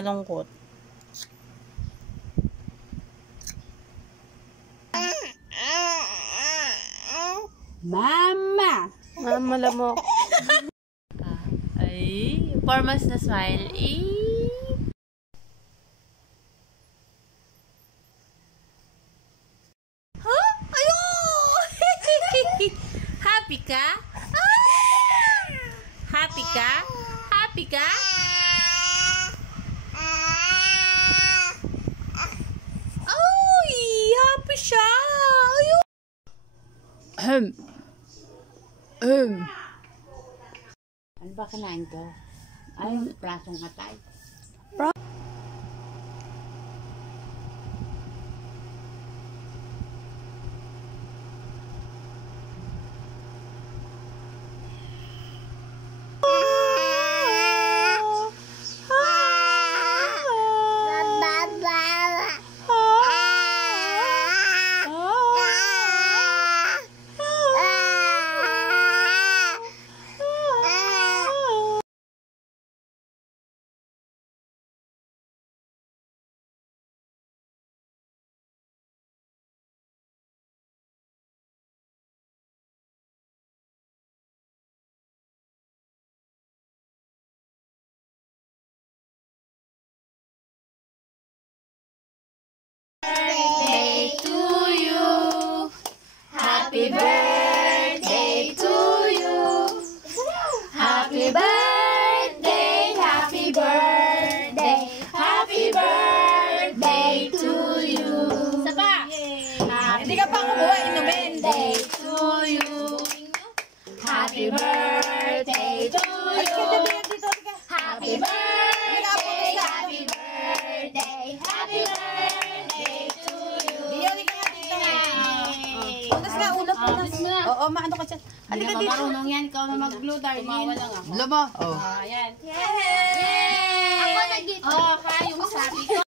Malungkot. Mama! Mama lamok. Ay, formas na smile. Huh? Ayun! Happy ka? Happy ka? Happy ka? Ay, happy siya. Ayun. Ano ba kanain ko? Ay, prasong atay. Birthday to you. Happy birthday to you. Happy birthday, happy birthday, happy birthday to you. Saba. Hindi ka pa kumuha, inumin. Birthday to you. Happy birthday to you. Happy birthday, happy birthday, happy birthday to you. Unas nga, unas. Oo, maano ka dyan. Hindi ka marunong yan. Ikaw na mag-blue, darling. Tumawa lang ako. Blue mo? Oo. Ayan. Yay! Ako nag-gito. Oh, ha, yung sabi ko.